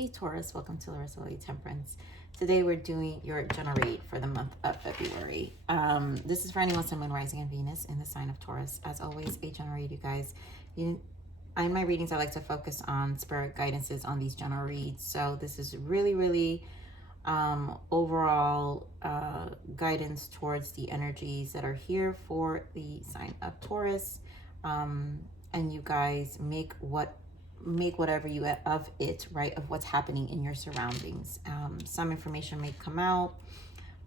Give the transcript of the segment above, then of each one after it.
Hey Taurus, welcome to Larissa Temperance. Today we're doing your generate for the month of February. This is for anyone, Sun, Moon, Rising, and Venus in the sign of Taurus. As always, a generate, you guys. In my readings, I like to focus on spirit guidances on these general reads. So this is really overall guidance towards the energies that are here for the sign of Taurus. And you guys make whatever you of it, right, of what's happening in your surroundings. Some information may come out,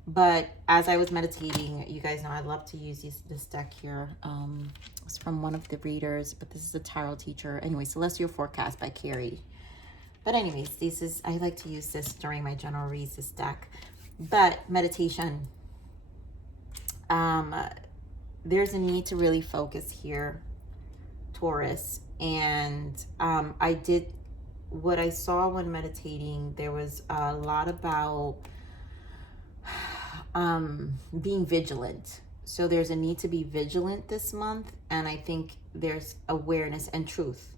but as I was meditating, you guys know I love to use this deck here. It's from one of the readers, but this is a tarot teacher. Anyway, Celestial Forecast by Carrie. But anyways, I like to use this during my general reads, this deck. But meditation, there's a need to really focus here, Taurus. And what I saw when meditating, there was a lot about being vigilant. So there's a need to be vigilant this month, and I think there's awareness and truth.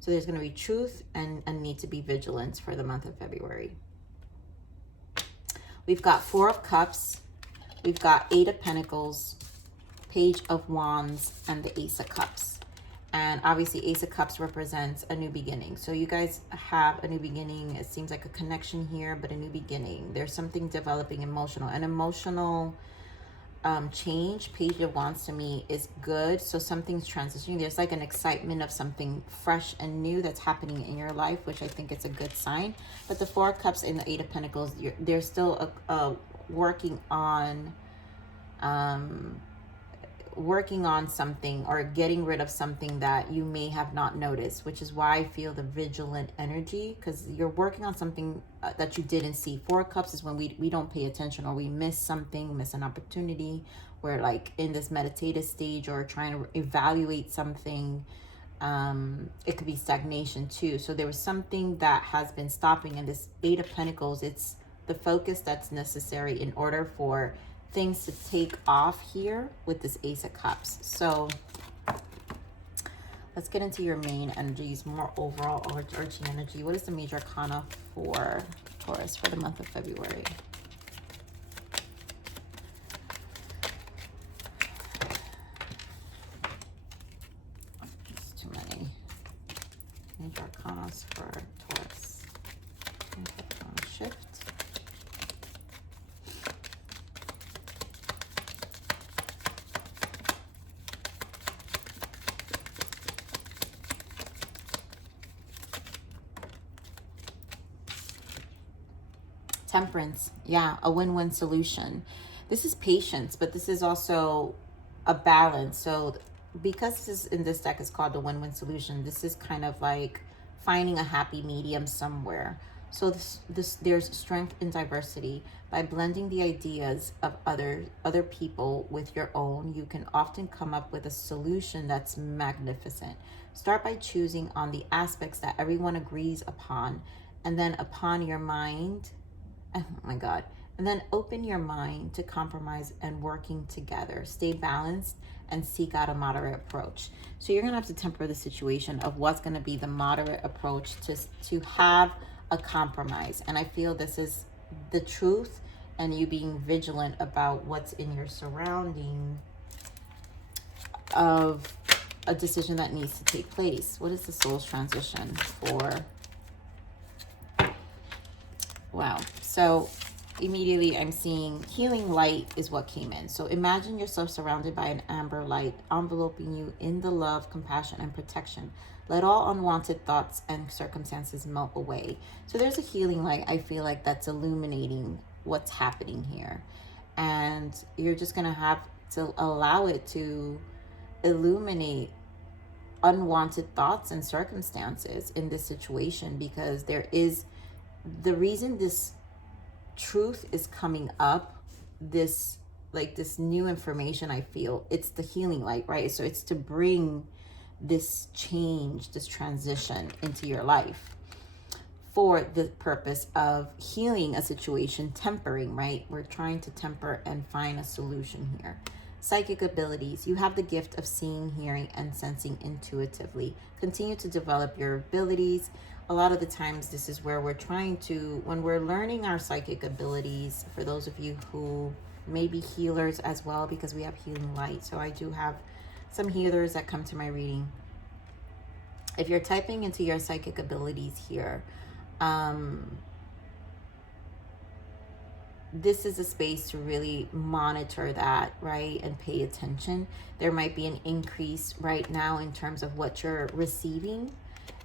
So there's going to be truth and a need to be vigilant for the month of February. We've got Four of Cups, we've got Eight of Pentacles, Page of Wands, and the Ace of Cups. And obviously Ace of Cups represents a new beginning. So you guys have a new beginning. It seems like a connection here, but a new beginning. There's something developing an emotional change. Page of Wands to me is good. So something's transitioning. There's like an excitement of something fresh and new that's happening in your life, which I think it's a good sign. But the Four of Cups and the Eight of Pentacles, they're still working on something or getting rid of something that you may have not noticed, which is why I feel the vigilant energy, because you're working on something that you didn't see. Four of Cups is when we don't pay attention, or we miss something, miss an opportunity. We're like in this meditative stage or trying to evaluate something. It could be stagnation too. So there was something that has been stopping, and this Eight of Pentacles, it's the focus that's necessary in order for things to take off here with this Ace of Cups. So let's get into your main energies, more overall overarching energy. What is the major arcana for Taurus for the month of February? There's too many major arcanas for Taurus. Major arcana shift. Temperance, yeah, a win-win solution. This is patience, but this is also a balance. So because this is in this deck is called the win-win solution, this is kind of like finding a happy medium somewhere. So there's strength in diversity. By blending the ideas of other people with your own, you can often come up with a solution that's magnificent. Start by choosing on the aspects that everyone agrees upon, and then upon your mind, oh my God, and then open your mind to compromise and working together. Stay balanced and seek out a moderate approach. So you're gonna have to temper the situation of what's gonna be the moderate approach to have a compromise. And I feel this is the truth, and you being vigilant about what's in your surrounding of a decision that needs to take place. What is the soul's transition for? Wow. So immediately I'm seeing healing light is what came in. So imagine yourself surrounded by an amber light enveloping you in the love, compassion, and protection. Let all unwanted thoughts and circumstances melt away. So there's a healing light, I feel like, that's illuminating what's happening here. And you're just going to have to allow it to illuminate unwanted thoughts and circumstances in this situation, because there is the reason this truth is coming up, this new information, I feel it's the healing light, right? So it's to bring this change, this transition into your life for the purpose of healing a situation, tempering, right? We're trying to temper and find a solution here. Psychic abilities. You have the gift of seeing, hearing, and sensing intuitively. Continue to develop your abilities. a lot of the times this is where we're trying to, when we're learning our psychic abilities, for those of you who may be healers as well, because we have healing light. So I do have some healers that come to my reading. If you're typing into your psychic abilities here, this is a space to really monitor that, right? And pay attention. There might be an increase right now in terms of what you're receiving,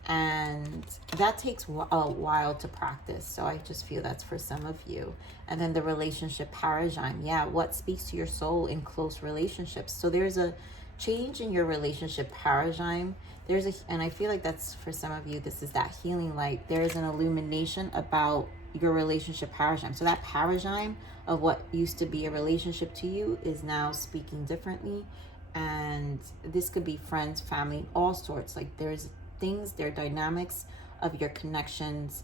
and that takes a while to practice. So I just feel that's for some of you. And then the relationship paradigm. Yeah, what speaks to your soul in close relationships? So there's a change in your relationship paradigm. And I feel like that's for some of you, this is that healing light. There is an illumination about your relationship paradigm. So that paradigm of what used to be a relationship to you is now speaking differently. And this could be friends, family, all sorts. Like there's things, there are dynamics of your connections,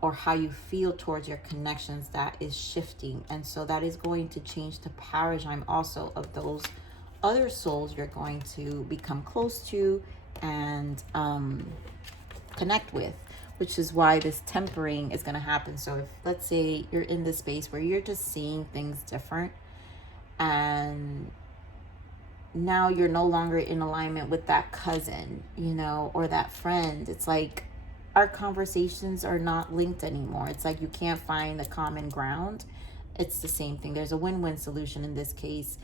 or how you feel towards your connections, that is shifting. And so that is going to change the paradigm also of those other souls you're going to become close to and connect with, which is why this tempering is going to happen. So if, let's say, you're in this space where you're just seeing things different, and now you're no longer in alignment with that cousin, you know, or that friend, it's like our conversations are not linked anymore. It's like you can't find the common ground. It's the same thing. There's a win-win solution in this case.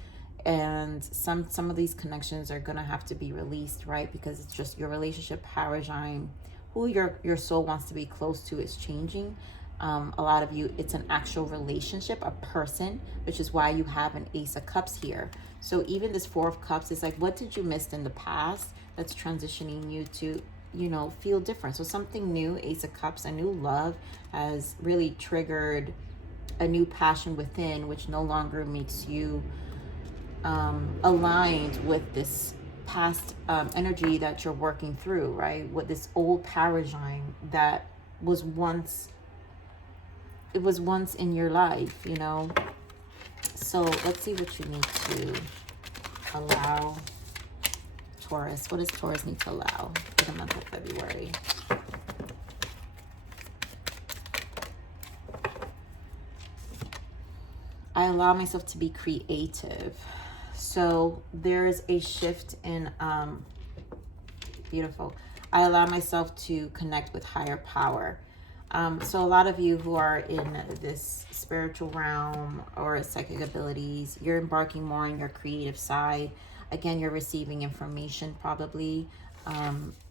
And some of these connections are going to have to be released, right? Because it's just your relationship paradigm, who your soul wants to be close to, is changing. A lot of you, it's an actual relationship, a person, which is why you have an Ace of Cups here. So even this Four of Cups is like, what did you miss in the past that's transitioning you to, you know, feel different? So something new, Ace of Cups, a new love has really triggered a new passion within, which no longer makes you aligned with this past energy that you're working through, right? With this old paradigm that was once, it was once in your life, you know. So let's see what you need to allow, Taurus. What does Taurus need to allow for the month of February? I allow myself to be creative. So there's a shift in, beautiful. I allow myself to connect with higher power. So a lot of you who are in this spiritual realm or psychic abilities, you're embarking more on your creative side. Again, you're receiving information probably,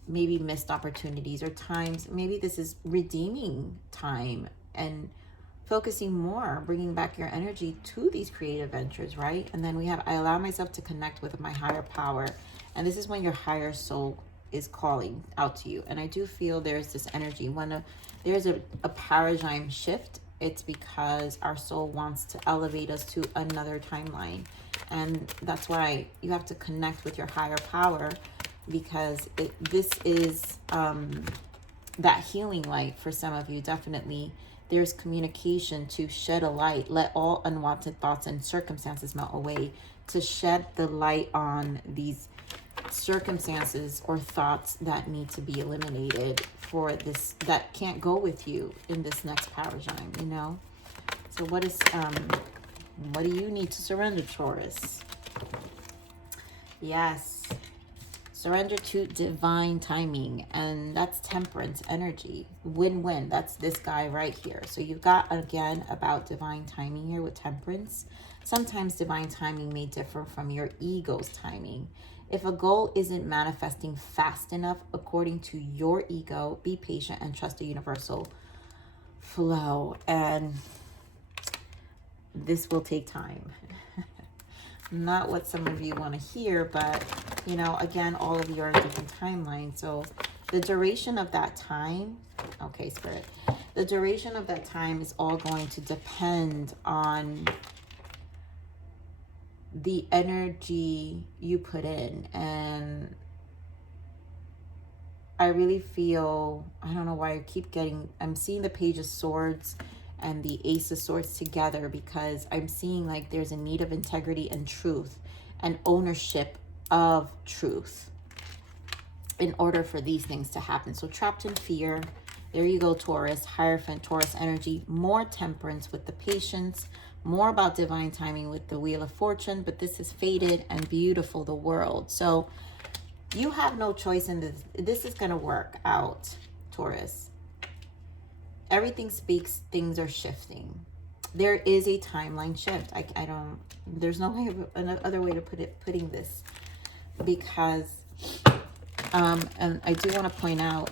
maybe missed opportunities or times. Maybe this is redeeming time and focusing more, bringing back your energy to these creative ventures, right? And then we have, I allow myself to connect with my higher power. And this is when your higher soul is calling out to you. And I do feel there's this energy. When there's a paradigm shift, it's because our soul wants to elevate us to another timeline. And that's why you have to connect with your higher power, because this is that healing light for some of you, definitely. There's communication to shed a light. Let all unwanted thoughts and circumstances melt away. To shed the light on these circumstances or thoughts that need to be eliminated for this, that can't go with you in this next paradigm, you know? So what do you need to surrender, Taurus? Yes. Surrender to divine timing, and that's temperance energy. Win-win. That's this guy right here. So you've got, again, about divine timing here with temperance. Sometimes divine timing may differ from your ego's timing. If a goal isn't manifesting fast enough according to your ego, be patient and trust the universal flow. And this will take time. Not what some of you want to hear, but, you know, again, all of you are in different timelines. So the duration of that time, okay, Spirit, the duration of that time is all going to depend on the energy you put in. And I really feel, I don't know why I keep getting, I'm seeing the Page of Swords and the Ace of Swords together, because I'm seeing like there's a need of integrity and truth and ownership of truth. in order for these things to happen. So trapped in fear. There you go, Taurus. Hierophant, Taurus energy. More temperance with the patience. More about divine timing with the Wheel of Fortune. But this is fated and beautiful, the World. So you have no choice in this. This is going to work out, Taurus. Everything speaks. Things are shifting. There is a timeline shift. I don't, there's no way, another way to putting this, because, and I do want to point out,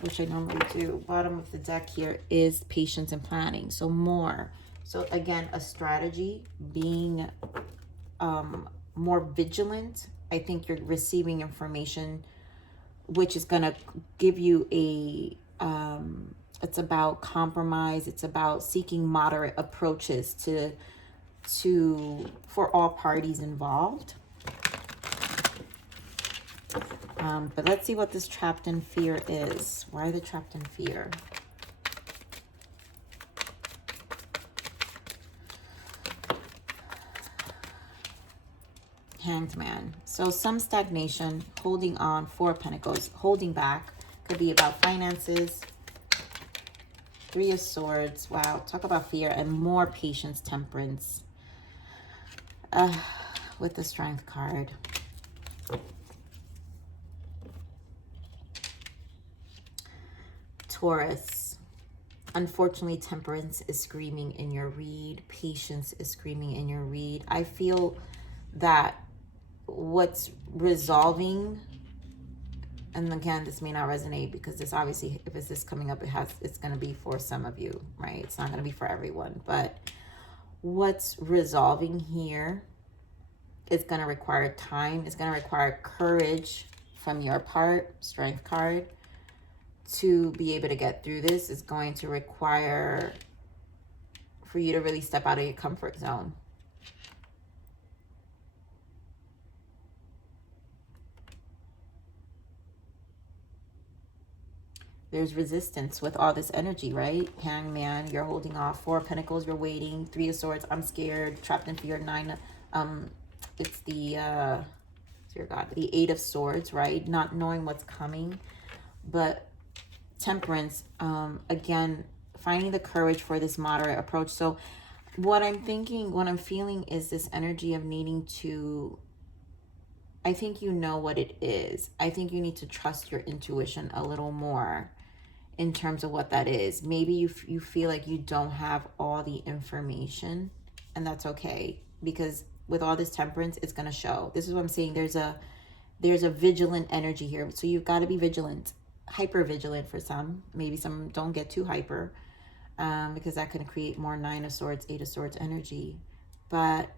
which I normally do, bottom of the deck here is patience and planning. So more. So again, a strategy, being more vigilant. I think you're receiving information which is going to give you a, it's about compromise. It's about seeking moderate approaches for all parties involved. But let's see what this trapped in fear is. Why are they trapped in fear? Hanged Man. So some stagnation, holding on, Four of Pentacles, holding back. Could be about finances. Three of Swords. Wow. Talk about fear. And more patience, temperance. With the Strength card. Taurus. Unfortunately, temperance is screaming in your read. Patience is screaming in your read. I feel that what's resolving, and again, this may not resonate because this obviously, if it's this coming up, it's going to be for some of you, right? It's not going to be for everyone. But what's resolving here is going to require time. It's going to require courage from your part, Strength card, to be able to get through this. Is going to require for you to really step out of your comfort zone. There's resistance with all this energy, right? Hangman, you're holding off. Four of Pentacles, you're waiting. Three of Swords, I'm scared. Trapped in fear. Nine, it's the, dear God, the Eight of Swords, right? Not knowing what's coming. But temperance, again, finding the courage for this moderate approach. So what I'm thinking, what I'm feeling is this energy of needing to, I think you know what it is. I think you need to trust your intuition a little more in terms of what that is. Maybe you feel like you don't have all the information, and that's okay, because with all this temperance, it's going to show. This is what I'm saying. There's a vigilant energy here. So you've got to be vigilant, hyper vigilant for some. Maybe some don't get too hyper, because that can create more Nine of Swords, Eight of Swords energy. But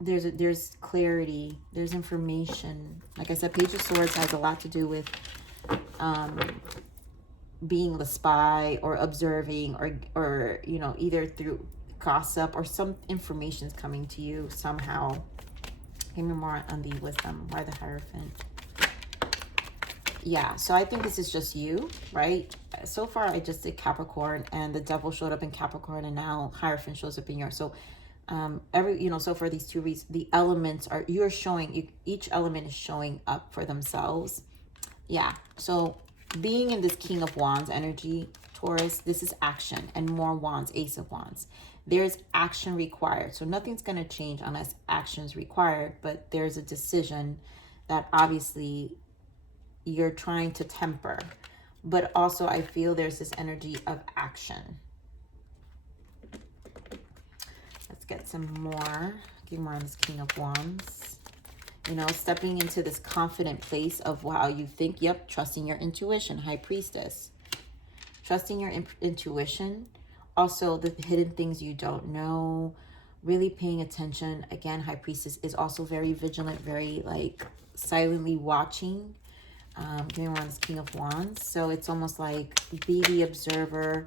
there's clarity, there's information. Like I said, Page of Swords has a lot to do with being the spy or observing, or you know, either through gossip or some information's coming to you somehow. Give me more on the wisdom. Why the Hierophant? Yeah, so I think this is just you, right? So far I just did Capricorn, and the Devil showed up in Capricorn, and now Hierophant shows up in yours. So so for these 2 reasons, the elements are, you're showing, each element is showing up for themselves. Yeah, so being in this King of Wands energy, Taurus, this is action, and more wands, Ace of Wands. There's action required. So nothing's going to change unless action's required, but there's a decision that obviously you're trying to temper. But also I feel there's this energy of action. Let's get some more. Give more on this King of Wands. You know, stepping into this confident place of how you think. Yep, trusting your intuition. High Priestess. Trusting your intuition. Also, the hidden things you don't know. Really paying attention. Again, High Priestess is also very vigilant, very like silently watching. Give me more on this King of Wands. So it's almost like be the observer.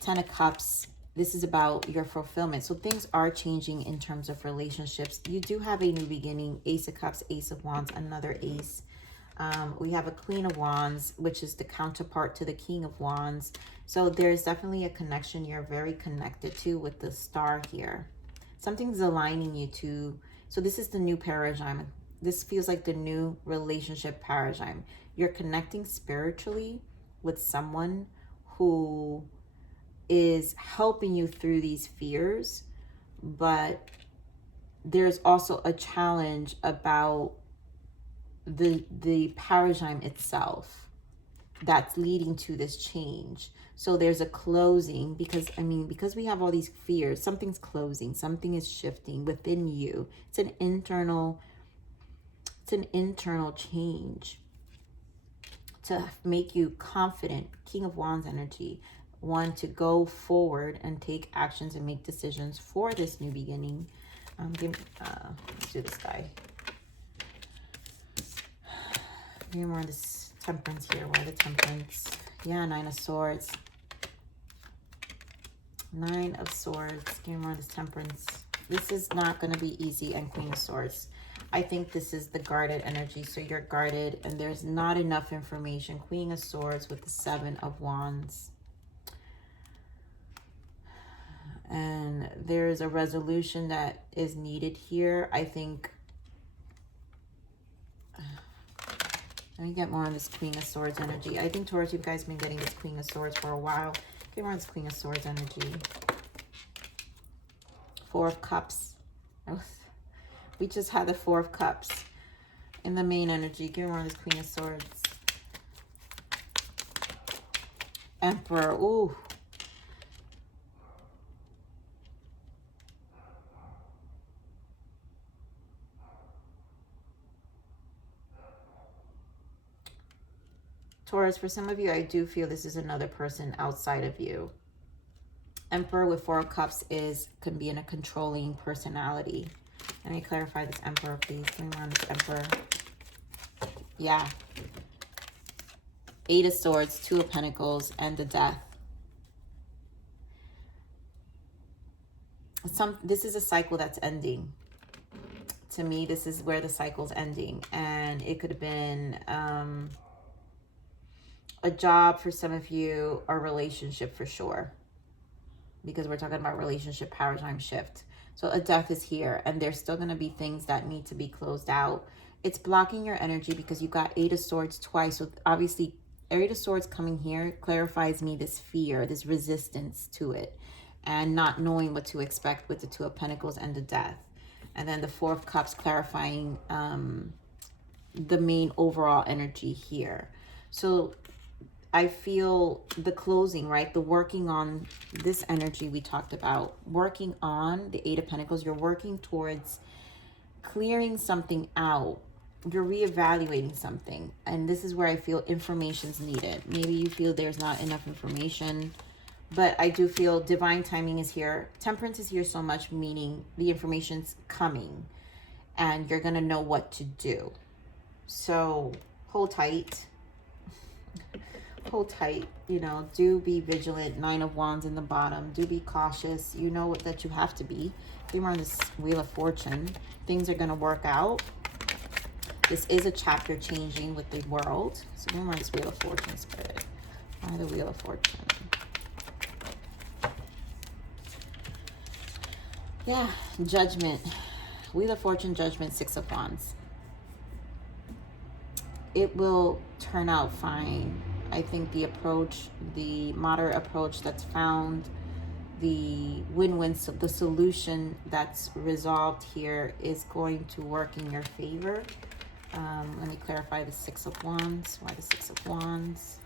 10 of Cups. This is about your fulfillment. So things are changing in terms of relationships. You do have a new beginning. Ace of Cups, Ace of Wands, another ace. We have a Queen of Wands, which is the counterpart to the King of Wands. So there's definitely a connection you're very connected to with the Star here. Something's aligning you to. So this is the new paradigm. this feels like the new relationship paradigm. You're connecting spiritually with someone who is helping you through these fears, but there's also a challenge about the paradigm itself that's leading to this change. So there's a closing, because because we have all these fears, something's closing, something is shifting within you. It's an internal change to make you confident. King of Wands energy. One, to go forward and take actions and make decisions for this new beginning. Let's do this guy. Give me more of this Temperance here. Why the Temperance? Yeah, Nine of Swords. Nine of Swords. Give me more of this Temperance. This is not going to be easy. And Queen of Swords. I think this is the guarded energy. So you're guarded and there's not enough information. Queen of Swords with the Seven of Wands. And there's a resolution that is needed here. I think. Let me get more on this Queen of Swords energy. I think, Taurus, you guys have been getting this Queen of Swords for a while. Get more on this Queen of Swords energy. Four of Cups. We just had the Four of Cups in the main energy. Give me more on this Queen of Swords. Emperor. Ooh. Taurus, for some of you, I do feel this is another person outside of you. Emperor with Four of Cups can be in a controlling personality. Let me clarify this Emperor, please. Give me more on this Emperor. Yeah. Eight of Swords, Two of Pentacles, and the Death. This is a cycle that's ending. To me, this is where the cycle's ending. And it could have been a job for some of you, or relationship for sure, because we're talking about relationship paradigm shift. So a death is here, and there's still going to be things that need to be closed out. It's blocking your energy because you got Eight of Swords twice. So obviously, Eight of Swords coming here clarifies me this fear, this resistance to it, and not knowing what to expect with the Two of Pentacles and the Death. And then the Four of Cups clarifying the main overall energy here. So I feel the closing, right? The working on this energy we talked about. Working on the Eight of Pentacles. You're working towards clearing something out. You're reevaluating something. And this is where I feel information's needed. Maybe you feel there's not enough information. But I do feel divine timing is here. Temperance is here so much, meaning the information's coming. And you're going to know what to do. So hold tight. Hold tight, do be vigilant. Nine of Wands in the bottom. Do be cautious. You know that you have to be. We're on this Wheel of Fortune. Things are going to work out. This is a chapter changing with the world. So we're on this Wheel of Fortune, Spirit. Why the Wheel of Fortune? Yeah, Judgment. Wheel of Fortune, Judgment, Six of Wands. It will turn out fine. I think the approach, the moderate approach that's found, the win-win, the solution that's resolved here is going to work in your favor. Let me clarify the Six of Wands. Why the Six of Wands?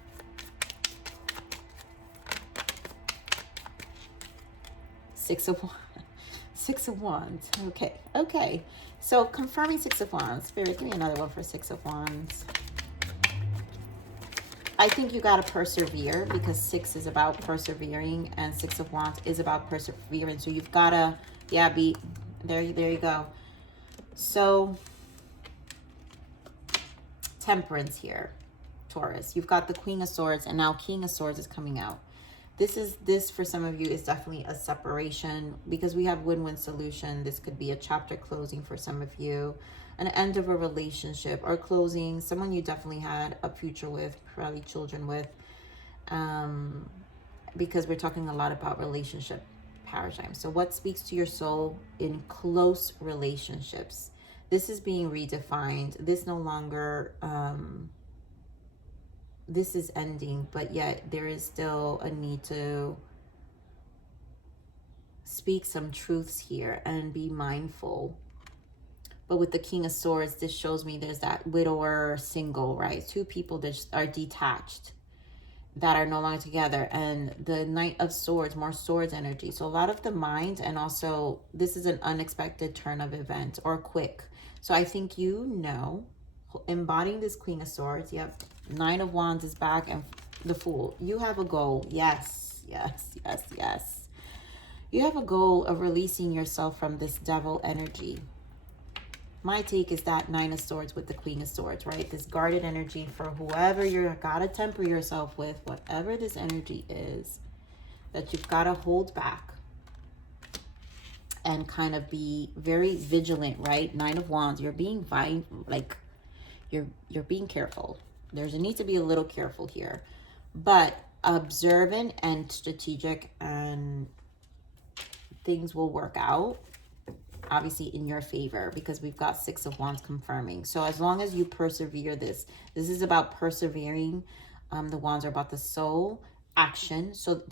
Six of Wands. Okay. So confirming Six of Wands. Spirit, give me another one for Six of Wands. I think you got to persevere, because six is about persevering and Six of Wands is about perseverance. So you've got to, be there. There you go. So Temperance here, Taurus. You've got the Queen of Swords, and now King of Swords is coming out. This for some of you is definitely a separation, because we have win-win solution. This could be a chapter closing for some of you, an end of a relationship, or closing someone you definitely had a future with, probably children with, because we're talking a lot about relationship paradigm. So what speaks to your soul in close relationships? This is being redefined. This no longer, this is ending, but yet there is still a need to speak some truths here and be mindful. But with the King of Swords, this shows me there's that widower single, right? Two people that are detached, that are no longer together. And the Knight of Swords, more swords energy. So a lot of the mind, and also this is an unexpected turn of events, or quick. So I think, you know, embodying this Queen of Swords, you have Nine of Wands is back, and the Fool. You have a goal. Yes, yes, yes, yes. You have a goal of releasing yourself from this devil energy. My take is that Nine of Swords with the Queen of Swords, right? This guarded energy for whoever you're gotta temper yourself with, whatever this energy is, that you've gotta hold back and kind of be very vigilant, right? Nine of Wands, you're being like you're being careful. There's a need to be a little careful here, but observant and strategic, and things will work out, obviously in your favor, because we've got Six of Wands confirming. So as long as you persevere, this is about persevering. The wands are about the soul action. So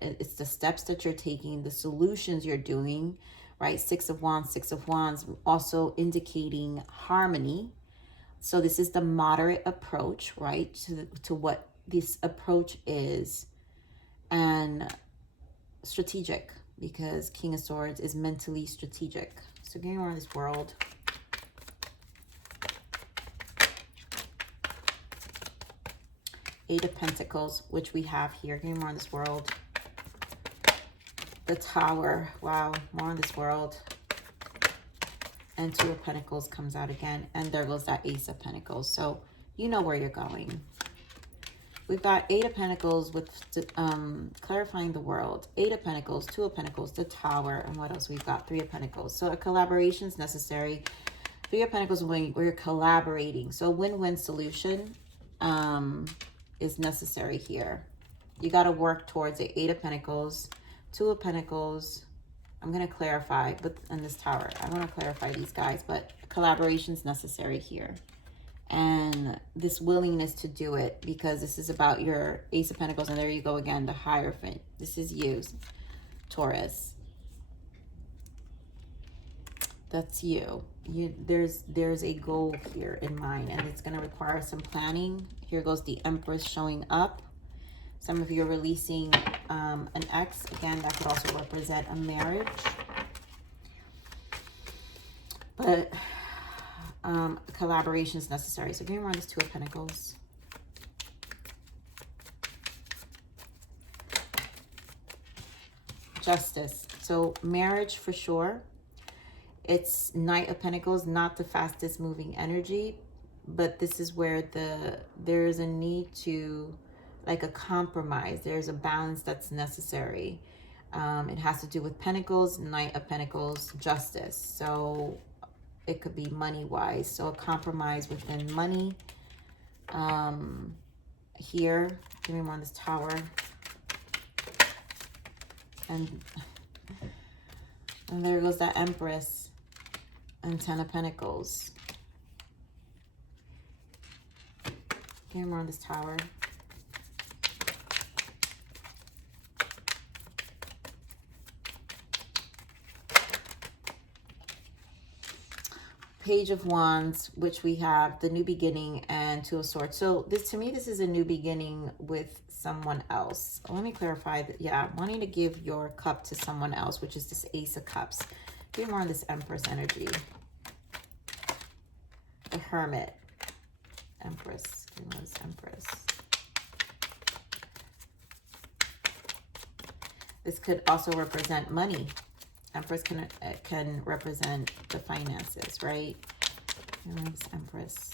it's the steps that you're taking, the solutions you're doing, right? Six of Wands also indicating harmony. So this is the moderate approach, right, to what this approach is, and strategic, because King of Swords is mentally strategic. So getting around this world. Eight of Pentacles, which we have here. Getting around this world. The Tower. Wow, more on this world. And Two of Pentacles comes out again. And there goes that Ace of Pentacles. So you know where you're going. We've got Eight of Pentacles with clarifying the world. Eight of Pentacles, Two of Pentacles, the Tower, and what else we've got? Three of Pentacles. So a collaboration is necessary. Three of Pentacles when we're collaborating. So a win-win solution is necessary here. You got to work towards it. Eight of Pentacles, Two of Pentacles. I'm going to clarify, but in this Tower, I want to clarify these guys, but collaboration is necessary here. And this willingness to do it, because this is about your Ace of Pentacles, and there you go again, the Hierophant. This is you, Taurus. That's you. There's a goal here in mind, and it's going to require some planning. Here goes the Empress showing up. Some of you are releasing an ex. Again, that could also represent a marriage. But collaboration is necessary. So getting around this Two of Pentacles. Justice. So marriage for sure. It's Knight of Pentacles, not the fastest moving energy, but this is where there is a need to, like, a compromise. There's a balance that's necessary. It has to do with Pentacles, Knight of Pentacles, Justice. So it could be money-wise. So a compromise within money. Here, give me more on this Tower. And there goes that Empress and Ten of Pentacles. Give me more on this Tower. Page of Wands, which we have the new beginning, and Two of Swords. So this, to me, this is a new beginning with someone else. Let me clarify that. Yeah, wanting to give your cup to someone else, which is this Ace of Cups. Give me more on this Empress energy. The Hermit. Empress. Give me more this Empress. This could also represent money. Empress can represent the finances, right? This Empress.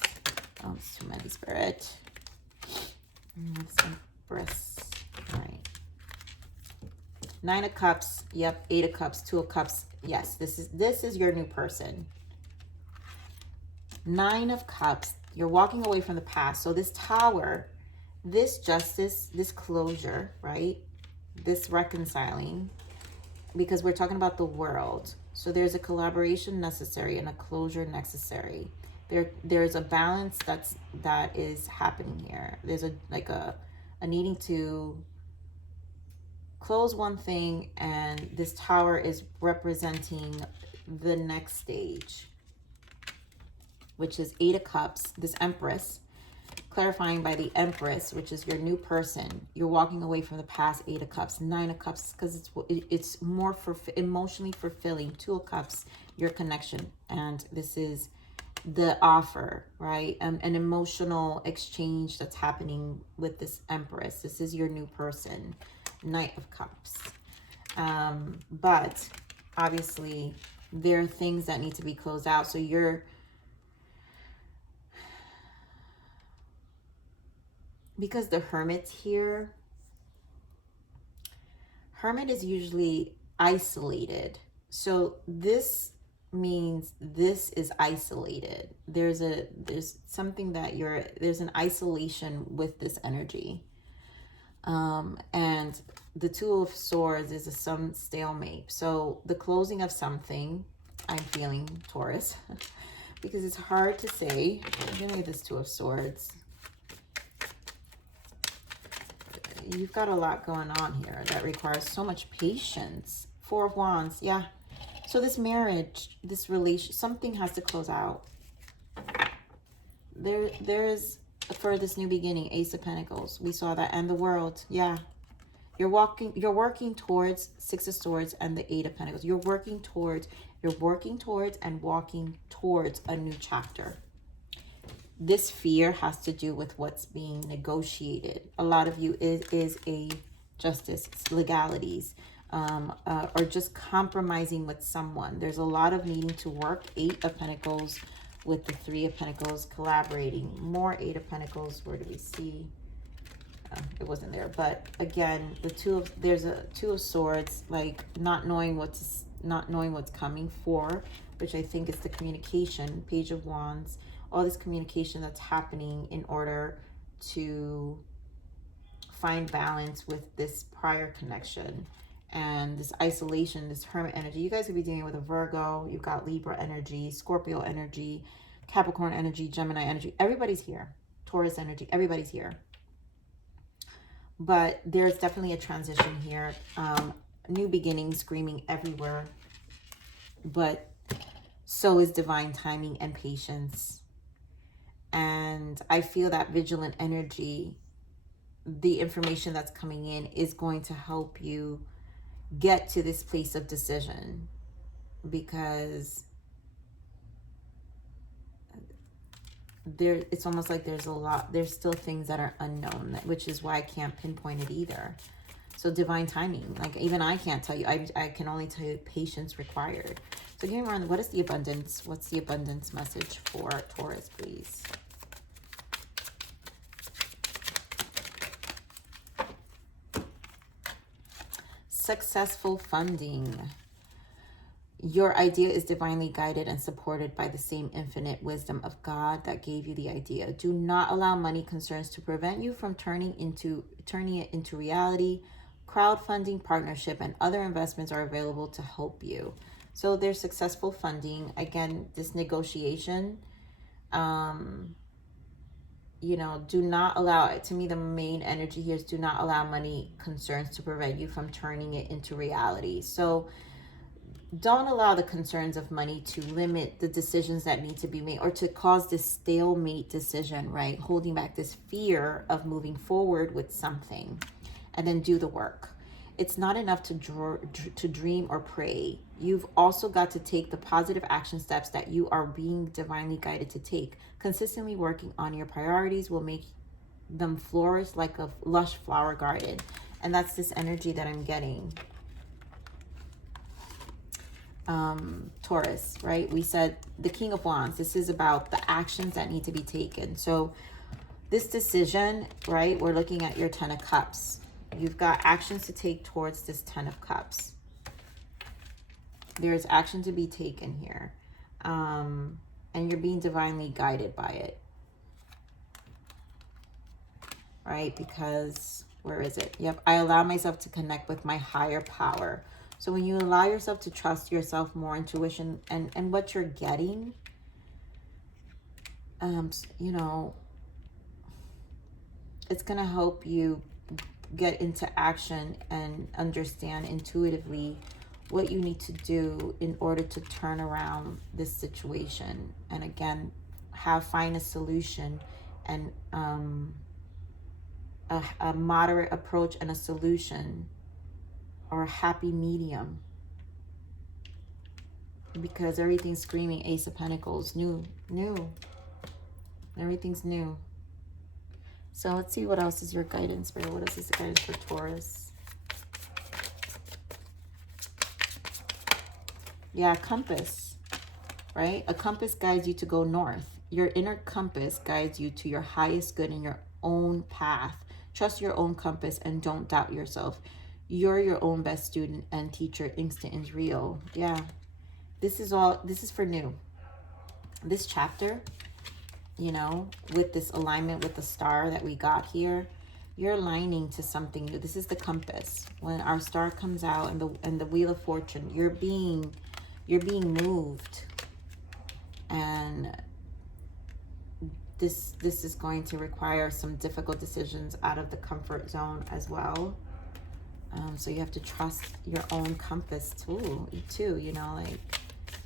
Oh, it's too many, Spirit. This Empress. All right. Nine of Cups. Yep. Eight of Cups. Two of Cups. Yes, this is your new person. Nine of Cups. You're walking away from the past. So this Tower, this justice, this closure, right? This reconciling, because we're talking about the world. So there's a collaboration necessary and a closure necessary. There's a balance that is happening here. There's a needing to close one thing, and this tower is representing the next stage, which is Eight of Cups, this Empress, clarifying by the Empress, which is your new person. You're walking away from the past. Eight of Cups, Nine of Cups, because it's more for emotionally fulfilling. Two of Cups, your connection, and this is the offer, right? An emotional exchange that's happening with this Empress. This is your new person. Knight of Cups. But obviously there are things that need to be closed out. So because the Hermit's here, Hermit is usually isolated. So this means this is isolated. There's something that there's an isolation with this energy. And the Two of Swords is some stalemate. So the closing of something, I'm feeling, Taurus, because it's hard to say. Give me this Two of Swords. You've got a lot going on here that requires so much patience. Four of Wands, yeah. So this marriage, this relation, something has to close out. There's, for this new beginning, Ace of Pentacles. We saw that. And the World, yeah. You're working towards Six of Swords and the Eight of Pentacles. You're working towards and walking towards a new chapter. This fear has to do with what's being negotiated. A lot of you is a justice, legalities, or just compromising with someone. There's a lot of needing to work. Eight of Pentacles with the Three of Pentacles, collaborating. More Eight of Pentacles. Where do we see? It wasn't there. But again, there's a Two of Swords, like not knowing what's coming for, which I think is the communication. Page of Wands. All this communication that's happening in order to find balance with this prior connection and this isolation, this Hermit energy. You guys could be dealing with a Virgo. You've got Libra energy, Scorpio energy, Capricorn energy, Gemini energy. Everybody's here. Taurus energy. Everybody's here. But there's definitely a transition here. New beginnings screaming everywhere. But so is divine timing and patience. And I feel that vigilant energy, the information that's coming in is going to help you get to this place of decision, because it's almost like there's still things that are unknown, which is why I can't pinpoint it either. So divine timing, like even I can't tell you, I can only tell you patience required. So give me more on what is the abundance? What's the abundance message for Taurus, please? Successful funding. Your idea is divinely guided and supported by the same infinite wisdom of God that gave you the idea. Do not allow money concerns to prevent you from turning it into reality. Crowdfunding, partnership, and other investments are available to help you. So there's successful funding. Again, this negotiation, you know, do not allow, to me, the main energy here is do not allow money concerns to prevent you from turning it into reality. So don't allow the concerns of money to limit the decisions that need to be made, or to cause this stalemate decision, right? Holding back this fear of moving forward with something, and then do the work. It's not enough to dream or pray. You've also got to take the positive action steps that you are being divinely guided to take. Consistently working on your priorities will make them flourish like a lush flower garden. And that's this energy that I'm getting. Taurus, right? We said the King of Wands. This is about the actions that need to be taken. So this decision, right? We're looking at your Ten of Cups. You've got actions to take towards this Ten of Cups. There's action to be taken here. And you're being divinely guided by it. Right? Because, where is it? Yep. I allow myself to connect with my higher power. So when you allow yourself to trust yourself more, intuition, and what you're getting, you know, it's going to help you get into action and understand intuitively what you need to do in order to turn around this situation. And again, find a solution and a moderate approach and a solution, or a happy medium, because everything's screaming Ace of Pentacles, new. Everything's new. So let's see what else is your guidance, Spirit. What else is the guidance for Taurus? Yeah, compass, right? A compass guides you to go north. Your inner compass guides you to your highest good in your own path. Trust your own compass and don't doubt yourself. You're your own best student and teacher. Instinct is real. Yeah, this is for new. This chapter, you know, with this alignment with the star that we got here, you're aligning to something new. This is the compass. When our star comes out and the Wheel of Fortune, you're being moved, and this is going to require some difficult decisions out of the comfort zone as well. So you have to trust your own compass too, you know, like,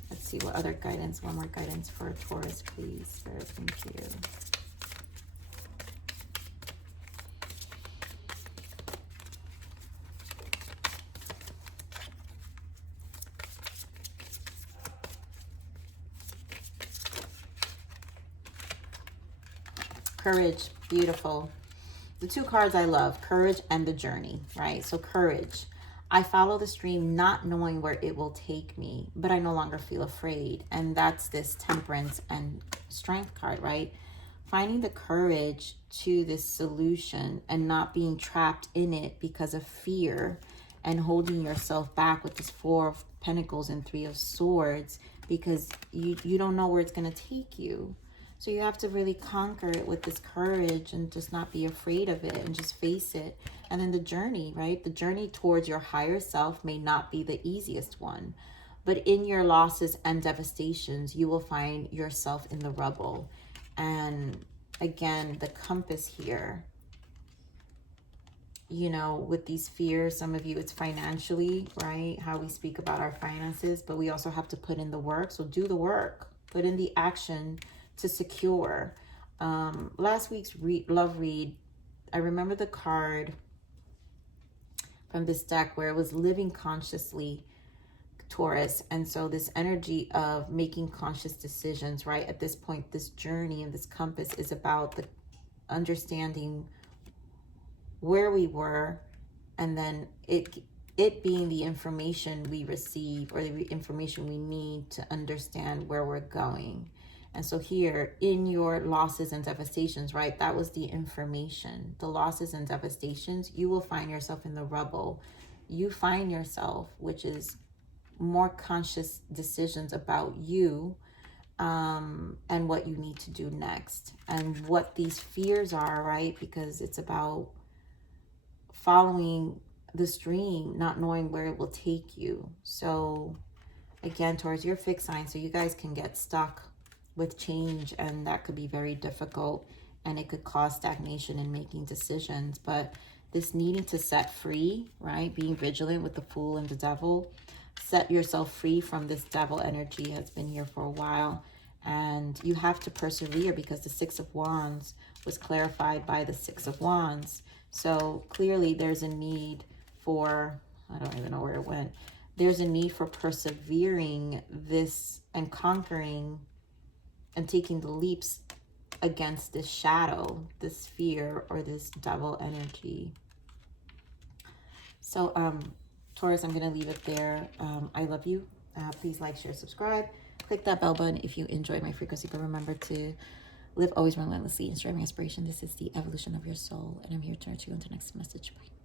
let's see what other guidance, one more guidance for Taurus, please, Spirit. Thank you. Courage, beautiful. The two cards I love, courage and the journey, right? So courage. I follow the stream not knowing where it will take me, but I no longer feel afraid. And that's this temperance and strength card, right? Finding the courage to this solution and not being trapped in it because of fear and holding yourself back with this Four of Pentacles and Three of Swords because you don't know where it's going to take you. So you have to really conquer it with this courage and just not be afraid of it and just face it. And then the journey, right? The journey towards your higher self may not be the easiest one, but in your losses and devastations, you will find yourself in the rubble. And again, the compass here, you know, with these fears, some of you, it's financially, right? How we speak about our finances, but we also have to put in the work. So do the work, put in the action to secure. Last week's love read, I remember the card from this deck where it was living consciously, Taurus. And so this energy of making conscious decisions, right? At this point, this journey and this compass is about the understanding where we were, and then it being the information we receive or the information we need to understand where we're going. And so here in your losses and devastations, right, that was the information. The losses and devastations, you will find yourself in the rubble. You find yourself, which is more conscious decisions about you, and what you need to do next and what these fears are, right? Because it's about following the stream, not knowing where it will take you. So again, Taurus, you're a fixed sign, so you guys can get stuck with change, and that could be very difficult, and it could cause stagnation in making decisions. But this needing to set free, right, being vigilant with the Fool and the Devil, set yourself free from this devil energy has been here for a while, and you have to persevere because the Six of Wands was clarified by the Six of Wands. So clearly there's a need for, I don't even know where it went, there's a need for persevering this and conquering and taking the leaps against this shadow, this fear, or this devil energy. So, Taurus, I'm going to leave it there. I love you. Please like, share, subscribe. Click that bell button if you enjoy my frequency. But remember to live always relentlessly and strive my inspiration. This is the evolution of your soul. And I'm here to nurture you into the next message. Bye.